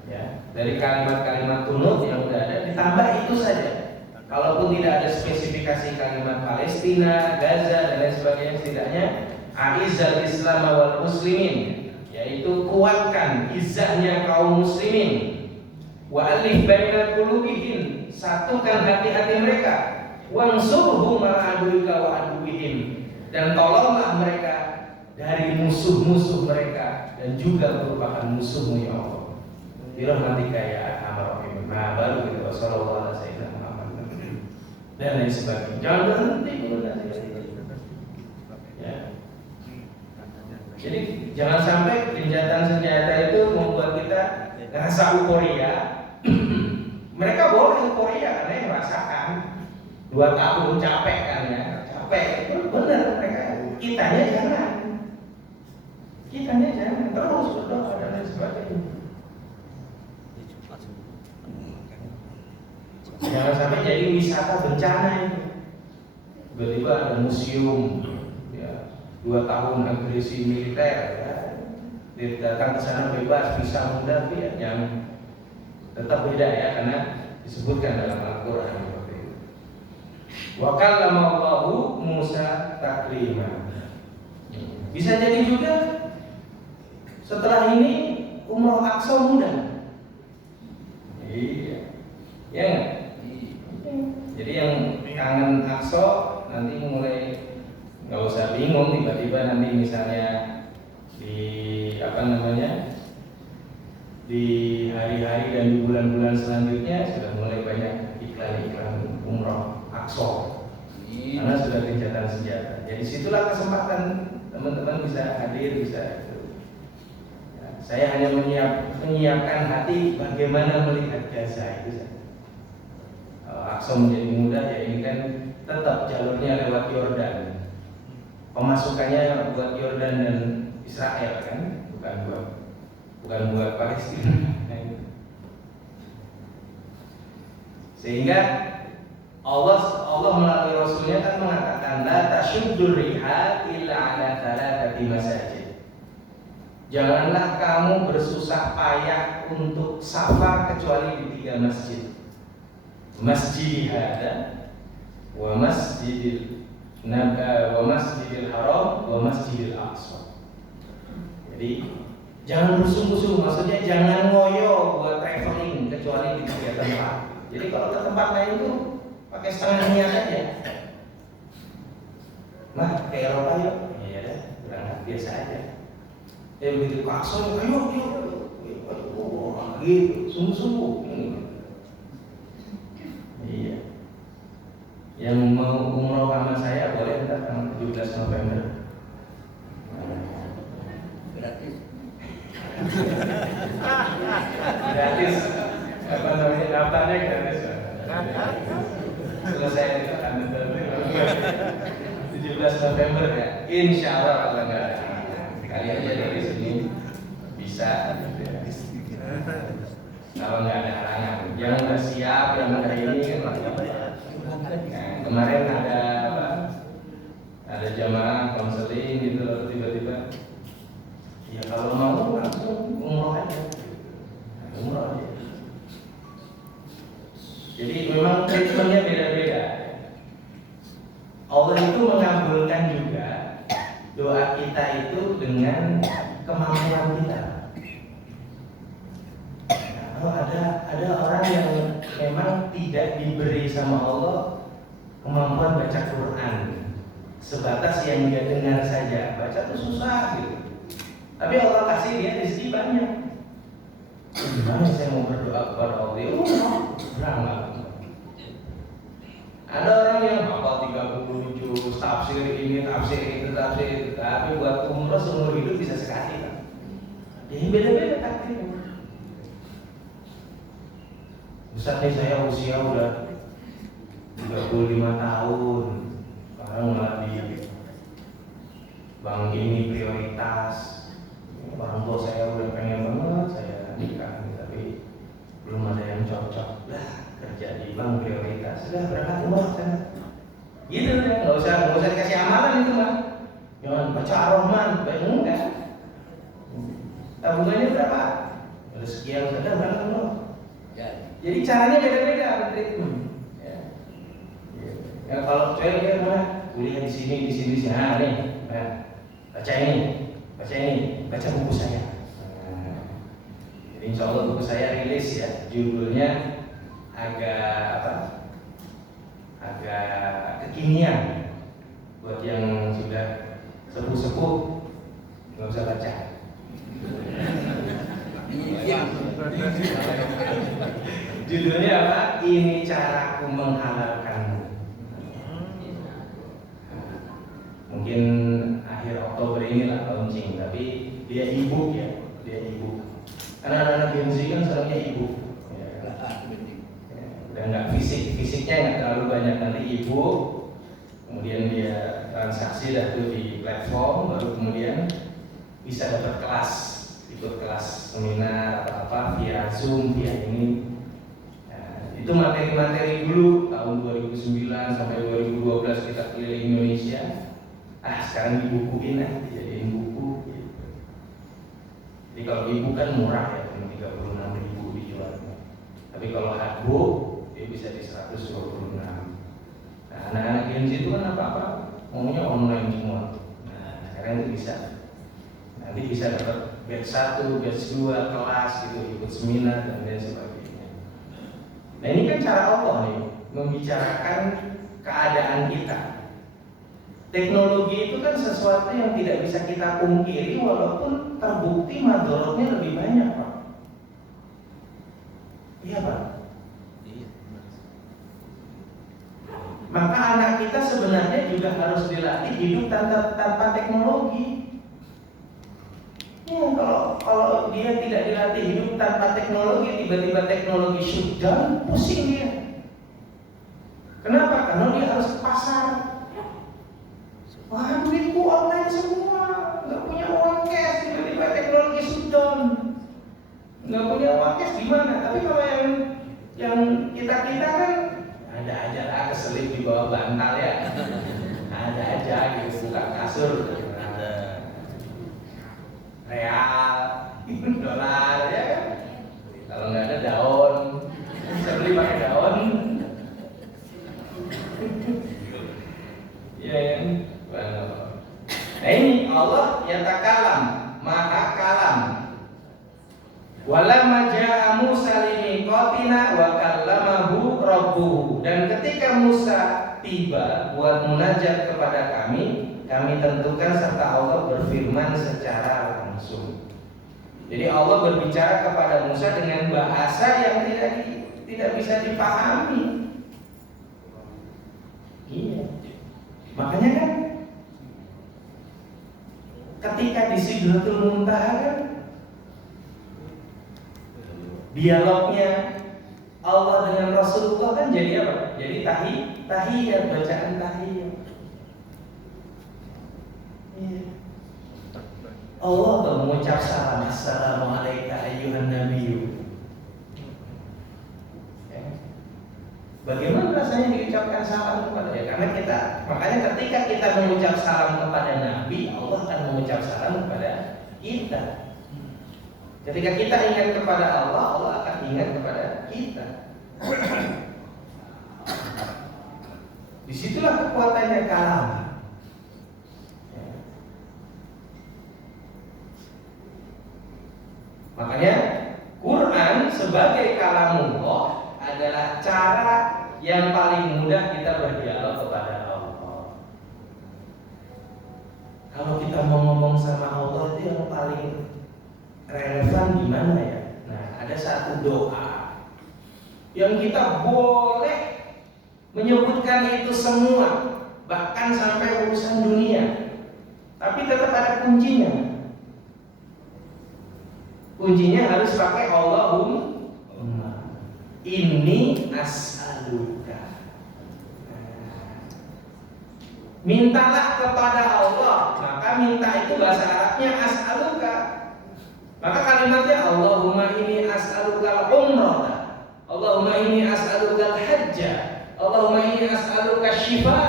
Ya, dari kalimat-kalimat kunut yang sudah ada ditambah itu saja. Kalaupun tidak ada spesifikasi kalimat Palestina, Gaza dan lain sebagainya, setidaknya a'izzal Islam wal muslimin, yaitu kuatkan izzahnya kaum muslimin. Wa alif baina qulubihim, satukan hati-hati mereka. Wansurhum ala aduwika wa aduwihim, dan tolonglah mereka dari musuh-musuh mereka dan juga merupakan musuhmu ya Allah. Birahmatika ya arhamar rahimin. Nah, baru kita sallallahu alaihi wasallam dan lain sebagainya. Jangan berhenti dulu nanti. Ya. Jadi jangan sampai gencatan senjata itu membuat kita rasa euforia. Mereka boleh euforia karena yang merasakan 2 tahun capek kan ya, capek itu benar mereka. Kitanya jangan terus berdoa dan lain sebagainya. Jangan sampai jadi wisata bencana itu. Tiba-tiba ada museum, ya, 2 tahun agresi militer, ya, datang ke sana bebas, bisa muda, ya, yang tetap beda ya, karena disebutkan dalam Al-Quran seperti itu. Wa kallama Allahu Musa taklima. Bisa jadi juga setelah ini umroh Aqsa mudah. Iya, ya nggak? Jadi yang kangen Aqsa nanti mulai nggak usah bingung tiba-tiba nanti misalnya di di hari-hari dan di bulan-bulan selanjutnya sudah mulai banyak iklan-iklan umroh Aqsa karena sudah gencatan senjata. Jadi situlah kesempatan teman-teman bisa hadir, bisa. Ya, saya hanya menyiapkan hati bagaimana melihat Gaza itu. Aqsa menjadi mudah ya, ini kan tetap jalurnya lewat Yordan. Pemasukannya buat Yordan dan Israel kan, bukan buat Palestina. Sehingga Allah melalui Rasulnya kan mengatakan la tasyuddur rihal illa ala thalathati masajid. Janganlah kamu bersusah payah untuk safar kecuali di 3 masjid. Masjid hada wa masjidil haram wa masjidil aqsa. Jadi jangan bersungguh-sungguh, maksudnya jangan ngoyo buat traveling kecuali di 3 tempat. Jadi kalau ke tempat lain itu pakai setengah niat aja. Nah, ke Eropa yuk, ya dah, berangkat biasa aja. Begitu ke Aqsa, ayo, gitu, sungguh-sungguh. Iya. Yang mau umroh sama saya boleh ntar tanggal 17 November. Gratis. Gratis. Apa namanya? Daftarnya gratis. Selesai itu akan 17 November ya. Insya Allah kalau nggak kali aja dari sini bisa. Kalau nggak ada halangan, yang nggak siap, yang nggak ini. Nah, kemarin ada jamaah konseling gitu, lalu tiba-tiba, ya kalau mau langsung umroh aja, Jadi memang treatmentnya beda-beda. Allah itu mengabulkan juga doa kita itu dengan kemampuan kita. Kalau ada orang yang memang tidak diberi sama Allah kemampuan baca Quran, sebatas yang dia dengar saja, baca itu susah gitu. Tapi Allah kasih dia rezeki banyak. Gimana saya mau berdoa kepada Allah? Berangkat. Ada orang yang hafal 30 juz, tafsir ini, tafsir itu, tapi buat umroh seumur hidup bisa sekali kan? Jadi beda-beda takdirnya. Ustaz nih saya usia udah 35 tahun, sekarang malah di bank ini prioritas. Orang tua saya udah pengen banget saya nikah, tapi belum ada yang cocok. Lah kerja di bank prioritas, sudah berangkat umroh sana. Gitu ya, nggak usah dikasih amalan itu mah. Jangan baca Ar-Rahman, baca enggak. Tabungannya berapa? Ada sekian, sudah berangkat umroh. Jadi caranya beda-beda treatment. Ya kalau cewek dia mana? Kuliah di sini. Nah nih, baca ini, baca buku saya. Jadi insya Allah buku saya rilis ya, judulnya agak kekinian. Buat yang sudah sepuh-sepuh nggak usah baca. Judulnya apa? Ini caraku menghalalkanmu. Mungkin akhir Oktober inilah launching, tapi dia e-book ya, Karena anak-anak Gen Z kan seringnya e-book. Dan nggak fisiknya nggak terlalu banyak, nanti e-book, kemudian dia transaksi dah tuh di platform, baru kemudian bisa dapat kelas, ikut kelas seminar atau apa via Zoom, via ini. Itu materi-materi dulu tahun 2009 sampai 2012 kita keliling Indonesia. Sekarang dibukuin dijadiin buku gitu. Jadi kalau ibu kan murah ya, cuma 36.000 dijualnya. Tapi kalau hardbook dia bisa di 126. Nah, anak-anak Gen Z itu kan apa-apa maunya online semua. Nah, sekarang itu bisa. Nanti bisa dapat batch 1, batch 2 kelas gitu, ikut seminar dan lain sebagainya. Nah, ini kan cara Allah nih membicarakan keadaan kita. Teknologi itu kan sesuatu yang tidak bisa kita pungkiri, walaupun terbukti madorotnya lebih banyak, Pak. Iya, Pak. Maka anak kita sebenarnya juga harus dilatih hidup tanpa teknologi. Ya, kalau dia tidak dilatih hidup tanpa teknologi, tiba-tiba teknologi shutdown, pusing dia. Kenapa? Karena dia harus ke pasar. Wah, duitku online semua, nggak punya uang cash, tiba-tiba teknologi shutdown, nggak punya uang cash gimana? Tapi kalau yang kita kan ada aja lah, keselip di bawah bantal ya, ada aja gitu, buka kasur, ada real, dolar ya kan? Kalau nggak ada daun, bisa beli pakai daun, ya kan? Nah ini Allah yang takalam, maha kalam. Walamma ja'a Musa limiqatina wa kallamahu rabbuhu. Dan ketika Musa tiba buat munajat kepada kami tentukan serta Allah berfirman secara langsung. Jadi Allah berbicara kepada Musa dengan bahasa yang tidak bisa dipahami. Iya. Makanya kan ketika di Sidratul Muntaha kan dialognya Allah dengan Rasulullah kan jadi apa? Jadi tahiyat, bacaan tahiyat. Iya. Allah tuh mengucap salam, assalamualaikum ayyuhan nabiyyu. Bagaimana rasanya diucapkan salam kepada dia? Karena makanya ketika kita mengucap salam kepada Nabi, Allah akan mengucap salam kepada kita. Ketika kita ingat kepada Allah, Allah akan ingat kepada kita. Disitulah kekuatannya kalam. Makanya Quran sebagai kalamullah adalah cara yang paling mudah kita berdialog kepada Allah. Kalau kita mau ngomong sama Allah itu yang paling relevan gimana ya? Nah, ada satu doa yang kita boleh menyebutkan itu semua, bahkan sampai urusan dunia, tapi tetap ada kuncinya. Kuncinya harus pakai Allahumma. Inni as'aluka. Mintalah kepada Allah. Maka minta itu bahasa Arabnya as'aluka. Maka kalimatnya Allahumma inni as'aluka al-umrah, Allahumma inni as'aluka al-hajjah, Allahumma inni as'aluka syifa,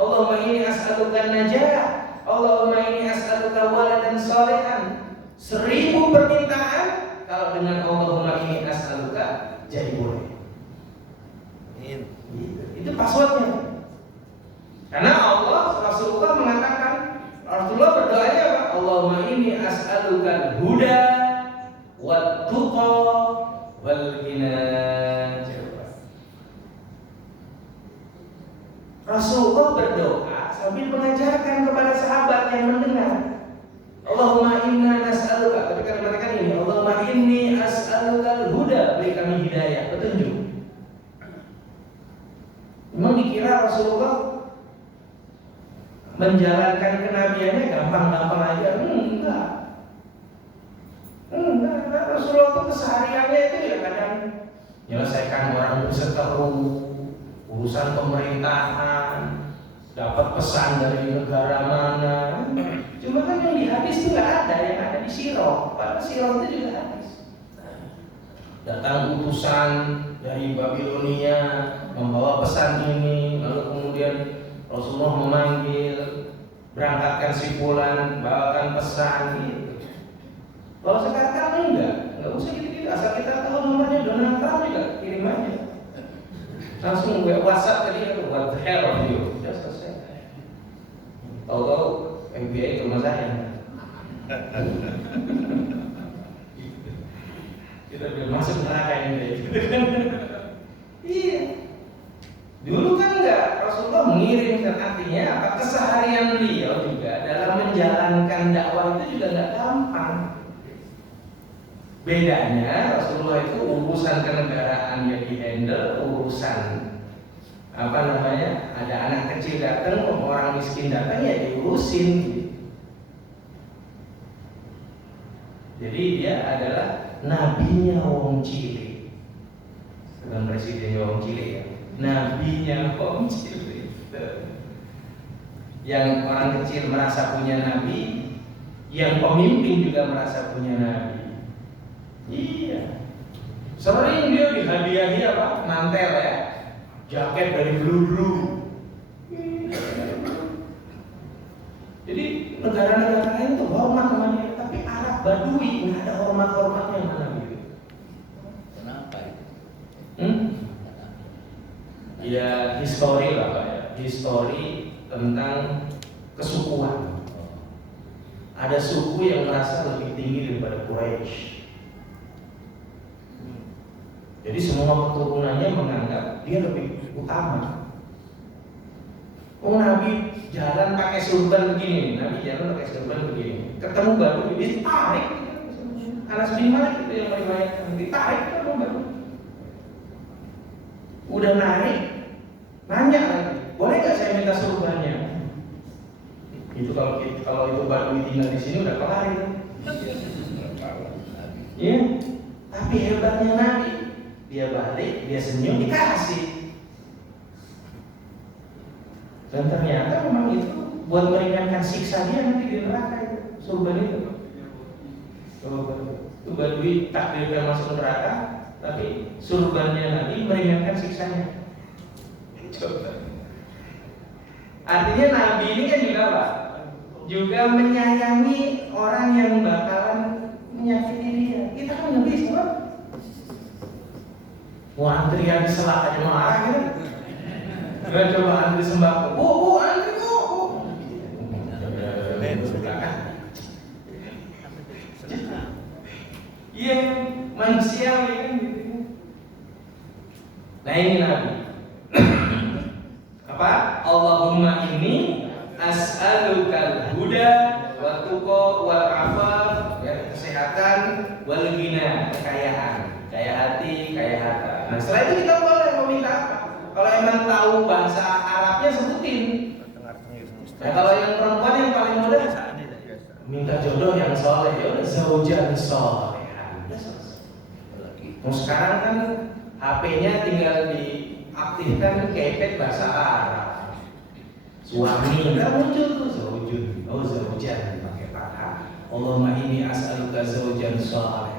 Allahumma inni as'aluka najah, Allahumma inni as'aluka waladan sholihan. 1000 permintaan kalau dengan Allahumma inni as'aluka jadi boleh. Itu passwordnya. Karena Rasulullah mengatakan, Rasulullah berdoanya apa? Allahumma inni as'aluka al-huda wat tuqa wal ghina. Rasulullah berdoa sambil mengajarkan kepada sahabat yang mendengar. Allahumma inna nas'aluka, tapi kalimat ini, Allahumma inni as'aluka al-huda, beri kami hidayah, petunjuk. Memang dikira Rasulullah menjalankan kenabiannya gampang-gampang aja. Enggak. Rasulullah itu kesehariannya itu ya kadang menyelesaikan orang berseteru, urusan pemerintahan, dapat pesan dari negara mana. Cuma kan yang di hadis itu nggak ada, yang ada di sirah. Padahal sirah itu juga hadis. Datang utusan dari Babilonia membawa pesan ini, lalu kemudian Rasulullah memanggil, berangkatkan si fulan, bawakan pesan gitu. Kalau sekarang kan enggak usah gitu-gitu. Asal kita tahu nomornya Donald Trump juga kirim aja. Langsung gue WhatsApp tadi aku what the hell of you, sudah selesai. Tahu-tahu FBI ke rumah saya. Kita belum masuk neraka ini. Iya. Dulu kan enggak, Rasulullah mengirimkan, artinya apa? Keseharian beliau juga dalam menjalankan dakwah itu juga enggak gampang. Bedanya Rasulullah itu urusan kenegaraan yang dihandle, urusan apa namanya, ada anak kecil datang, orang miskin datang ya diurusin. Jadi dia adalah nabinya wong cilik, bukan presidennya wong cilik ya. Nabinya wong cilik. Yang orang kecil merasa punya nabi, yang pemimpin juga merasa punya nabi. Iya. Sering dia dihadiahi apa? Mantel ya, jaket dari Blue. Jadi negara-negara lain tuh hormat sama dia, tapi Arab Badui nggak ada hormat-hormatnya sama Nabi. Kenapa itu? Ya histori lah Pak ya, histori tentang kesukuan. Ada suku yang merasa lebih tinggi daripada Quraisy. Jadi semua keturunannya menganggap dia lebih utama. Nabi jalan pakai surban begini, Nabi jalan pakai surban begini. Ketemu Badui, dia tarik. Anas bin Malik itu yang meriwayatkan, ditarik ketemu Badui. Udah narik, nanya lagi, boleh nggak saya minta surbannya? Itu kalau itu Badui tinggal di sini udah kelar itu. Iya, tapi hebatnya Nabi. Dia balik, dia senyum, dikasih. Dan ternyata memang itu buat meringankan siksa dia nanti di neraka itu, surban itu. Itu Badui takdirkan masuk neraka, tapi surbannya Nabi meringankan siksanya. Coba. Artinya Nabi ini kan juga apa? Juga menyayangi orang yang bakalan menyakiti dia. Kita kan nggak bisa, Pak. Mau antrian di Selak aja marah gitu. Gak coba antri sembako. Bu, antri bu. Iya, manusiawi kan gitu. Nah ini Nabi. Apa? Allahumma inni as'alukal huda wa tuqa wal afaf, ya, kesehatan wal ghina, kekayaan, kaya hati, kaya harta. Nah setelah itu kita boleh meminta apa? Kalau emang tahu bahasa Arabnya sebutin. Nah kalau yang perempuan yang paling mudah minta jodoh yang soleh, ya udah zaujan soleh. Nah sekarang kan HP-nya tinggal diaktifkan kepet bahasa Arab. Suami nggak muncul tuh zaujun, zaujan pakai fathah. Allahumma inni as'aluka zaujan shalih.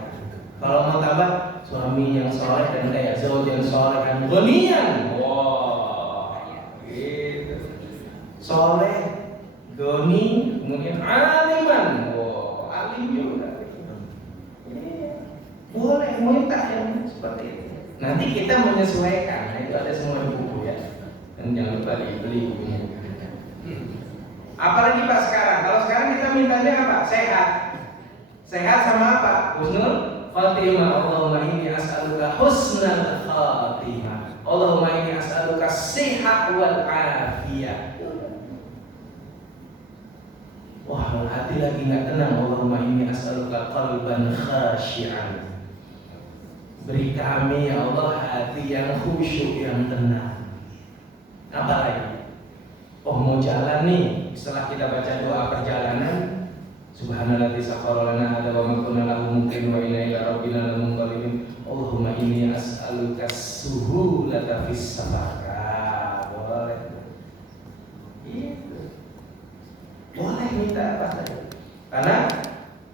Kalau mau tambah suami yang soleh dan kaya, zaujan shalihan ghaniyan. Wah, gitu. Soleh, goni, kemudian aliman. Wah, alim juga. Boleh minta yang seperti itu. Nanti kita menyesuaikan. Nah, itu ada semua di buku ya. Dan jangan lupa dibeli bukunya. Apalagi Pak sekarang? Kalau sekarang kita mintanya apa? Sehat. Sehat sama apa? Husnul Khatimah. Allahumma inni as'aluka husnul khatimah. Allahumma inni as'aluka sihat wal afiyah. Wah, hati lagi nggak tenang. Allahumma inni as'aluka qalban khashi'an. Beri kami ya Allah hati yang khusyuk, yang tenang. Apa lagi? Oh, mau jalan nih. Setelah kita baca doa perjalanan, Subhanalladzi sakhkhara lana hadza wa ma kunna lahu muqrinin wa inna ila rabbina lamunqalibun. Allahumma inni as'aluka suhulata fis safar. Boleh. Itu. Boleh minta apa saja. Karena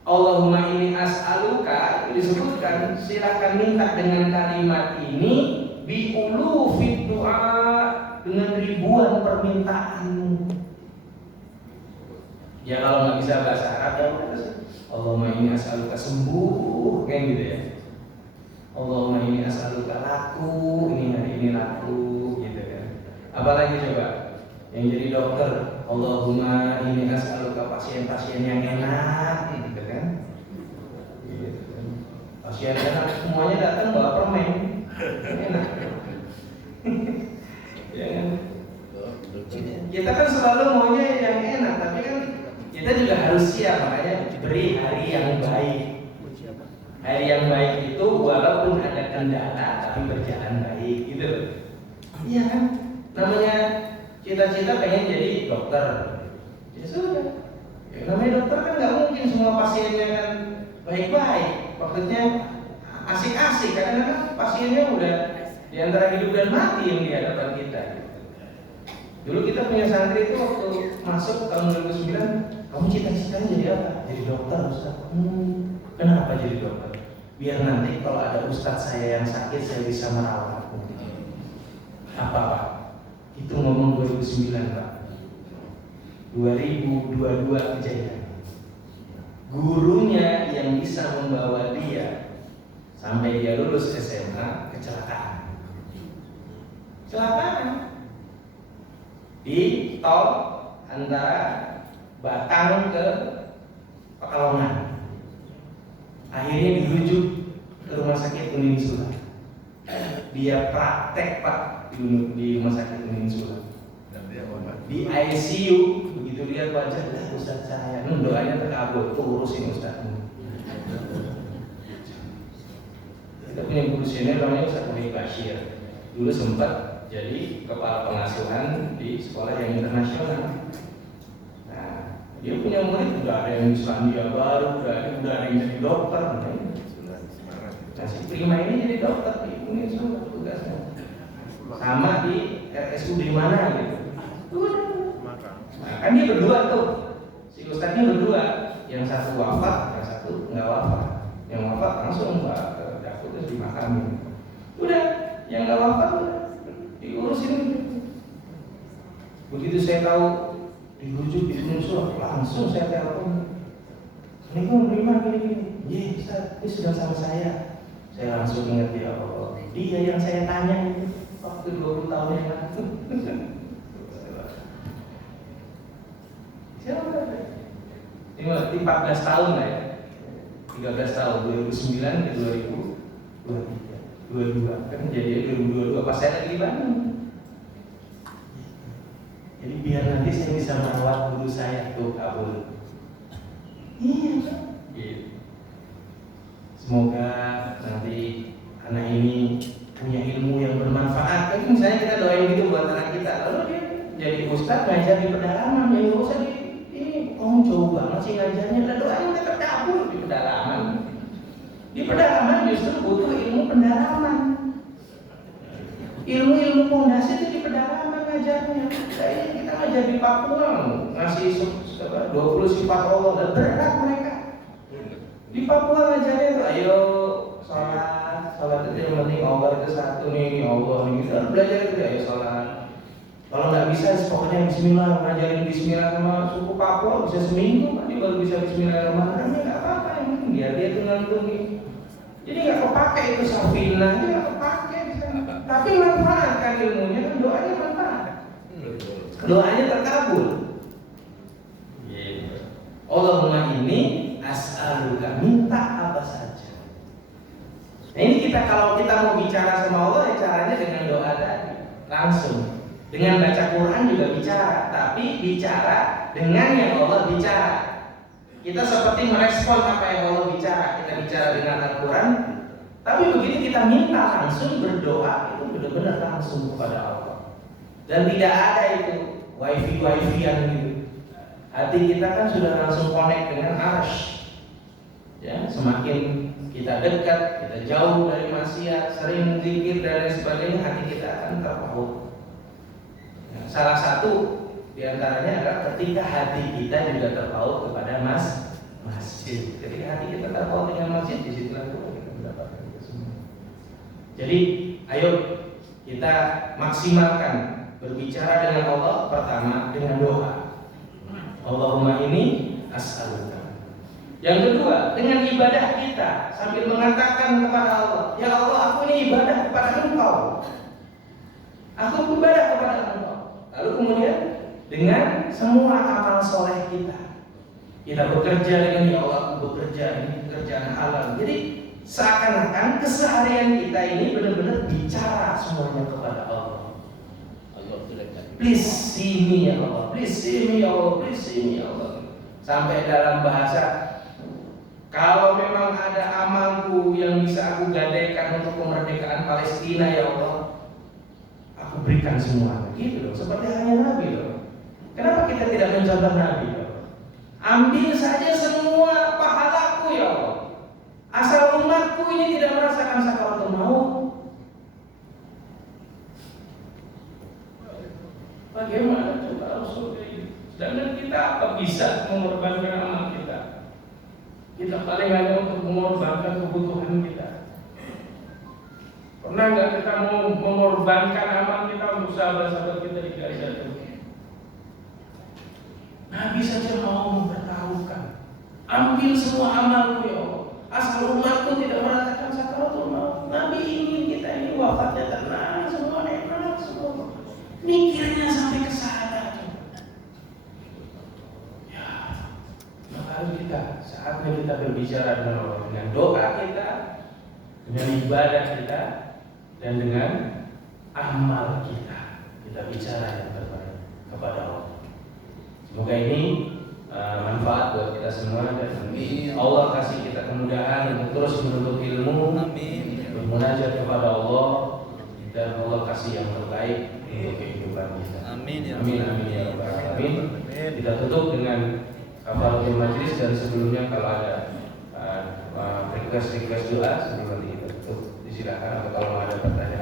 Allahumma inni as'aluka disebutkan, silakan minta dengan kalimat ini biulu fit doa, dengan ribuan permintaanmu. Ya kalau nggak bisa bahasa Arab ya Allahumma inni as'aluka sembuh, kayak gitu ya. Allahumma inni as'aluka laku, ini hari ini laku, gitu kan. Apalagi coba yang jadi dokter, Allahumma inni as'aluka pasien-pasien yang enak, gitu kan. Gitu kan. Pasien enak semuanya datang bawa permen, enak. Ya kan? Kita kan selalu maunya yang enak, tapi kan kita juga harus siap, makanya beri hari yang baik. Hari yang baik itu walaupun ada kendala tapi berjalan baik, gitu. Iya kan? Namanya cita-cita pengen jadi dokter, ya sudah. Ya, namanya dokter kan nggak mungkin semua pasiennya kan baik-baik, maksudnya asik-asik. Kadang-kadang pasiennya udah di antara hidup dan mati yang di hadapan kita. Dulu kita punya santri itu waktu masuk tahun 2009, kamu cita-citanya jadi apa? Jadi dokter, Ustaz. Kenapa jadi dokter? Biar nanti kalau ada ustadz saya yang sakit saya bisa merawat. Apa Pak? Itu ngomong 2009 Pak. 2022 kejadian. Gurunya yang bisa membawa dia sampai dia lulus SMA kecelakaan. Kecelakaan di tol antara Batang ke Pekalongan. Akhirnya dirujuk ke rumah sakit Uninsula. Dia praktek Pak di rumah sakit Uninsula. Di ICU begitu lihat wajah Ustaz saya, doanya terkabul, urusin Ustaz. Kita punya guru senior namanya Ustaz Wahid Bashir. Dulu sempat jadi kepala pengasuhan di sekolah yang internasional. Nah, dia punya murid udah ada yang di Selandia Baru, udah ada yang jadi dokter. Nah, si Prima ini jadi dokter di Uninsula tugasnya. Sama di RSUD mana gitu. Nah, kan dia berdua tuh. Si Ustadznya berdua, yang satu wafat, yang satu nggak wafat. Yang wafat langsung ke dapur terus dimakamin. Udah, yang nggak wafat udah diurusin. Begitu saya tahu dirujuk di Uninsula, langsung saya telepon. Ini kok Prima gini. Iya Ustaz, ini sudah sama saya. Saya langsung ingat ya Allah, dia yang saya tanya itu waktu 20 tahun yang lalu. Siapa? Ini 14 tahun lah ya, 13 tahun, 2009 ke 2022 kan jadi 2022 pas saya lagi di Bandung. Jadi biar nanti saya bisa merawat guru saya tuh kabul. Iya. Semoga nanti anak ini punya ilmu yang bermanfaat. Kan misalnya kita doain gitu buat anak kita, lalu dia jadi ustadz ngajar di pedalaman, ya nggak usah ini kamu jauh banget sih ngajarnya. Dan doain kita terkabul di pedalaman. Di pedalaman justru butuh ilmu pendalaman. Ilmu-ilmu pondasi itu di pedalaman ngajarnya. Kita ngajar di Papua, ngasih 20 sifat Allah, dan berat mereka. Di Papua ngajarnya itu, ayo sholat itu yang penting Allah itu satu nih, Allah nih. Kita belajar itu, ayo sholat. Kalau nggak bisa, pokoknya Bismillah, ngajarin Bismillah sama suku Papua bisa seminggu, nanti baru bisa Bismillahirrahmanirrahim. Nggak apa-apa, yang penting dia tinggal hitungi. Jadi nggak kepake itu safina, dia nggak kepake. Tapi manfaat kan ilmunya, kan doanya manfaat. Doanya terkabul. Allahumma ini as'aluka, minta apa saja. Nah ini kalau kita mau bicara sama Allah, ya caranya dengan doa tadi, langsung. Dengan baca Quran juga bicara, tapi bicara dengan yang Allah bicara. Kita seperti merespon apa yang Allah bicara. Kita bicara dengan Al-Quran, tapi begitu kita minta langsung berdoa, itu benar-benar langsung kepada Allah. Dan tidak ada itu wifi-wifian gitu. Hati kita kan sudah langsung connect dengan Arsy. Ya, semakin kita dekat, kita jauh dari maksiat, sering zikir dan lain sebagainya, hati kita akan terpaut. Nah, salah satu diantaranya adalah ketika hati kita juga terpaut kepada masjid. Ketika hati kita terpaut dengan masjid, di situlah kita mendapatkan itu semua. Jadi, ayo kita maksimalkan berbicara dengan Allah pertama dengan doa. Allahumma ini as'aluka. Yang kedua, dengan ibadah kita sambil mengatakan kepada Allah, ya Allah, aku ini ibadah kepada Engkau. Aku ibadah kepada Engkau. Lalu kemudian dengan semua amal soleh kita bekerja dengan ya Allah, aku bekerja ini pekerjaan halal. Jadi seakan-akan keseharian kita ini benar-benar bicara semuanya kepada Allah. Please see me ya Allah, please see me ya Allah, please see me ya Allah. Sampai dalam bahasa, kalau memang ada amalku yang bisa aku gadaikan untuk kemerdekaan Palestina ya Allah, aku berikan semua. Gitu loh, seperti halnya Nabi loh. Kenapa kita tidak mencontoh Nabi loh? Ambil saja semua pahalaku ya Allah, asal umatku ini tidak merasakan sakaratul maut. Bagaimana coba Rasul ini? Sedangkan kita apa bisa mengorbankan amal kita? Kita paling hanya untuk mengorbankan kebutuhan kita. Pernah nggak kita mau mengorbankan amal kita untuk sahabat-sahabat kita di Gaza itu? Nabi saja mau mempertaruhkan. Ambil semua amalku ya Allah, asal umatku tidak merasakan sakaratul maut. Nabi ingin kita ini wafatnya tenang, semua enak, semua. Mikirnya sampai ke sana. Ya, maka kita saatnya kita berbicara dengan Allah, dengan doa kita, dengan ibadah kita, dan dengan amal kita. Kita bicara yang terbaik kepada Allah. Semoga ini manfaat buat kita semua, dan Allah kasih kita kemudahan untuk terus menuntut ilmu, bermunajat kepada Allah, dan Allah kasih yang terbaik untuk kehidupan kita. Amin ya rabbal alamin. Kita tutup dengan kafaratul majlis, dan sebelumnya kalau ada request doa sebelum nanti kita tutup, disilakan, atau kalau ada pertanyaan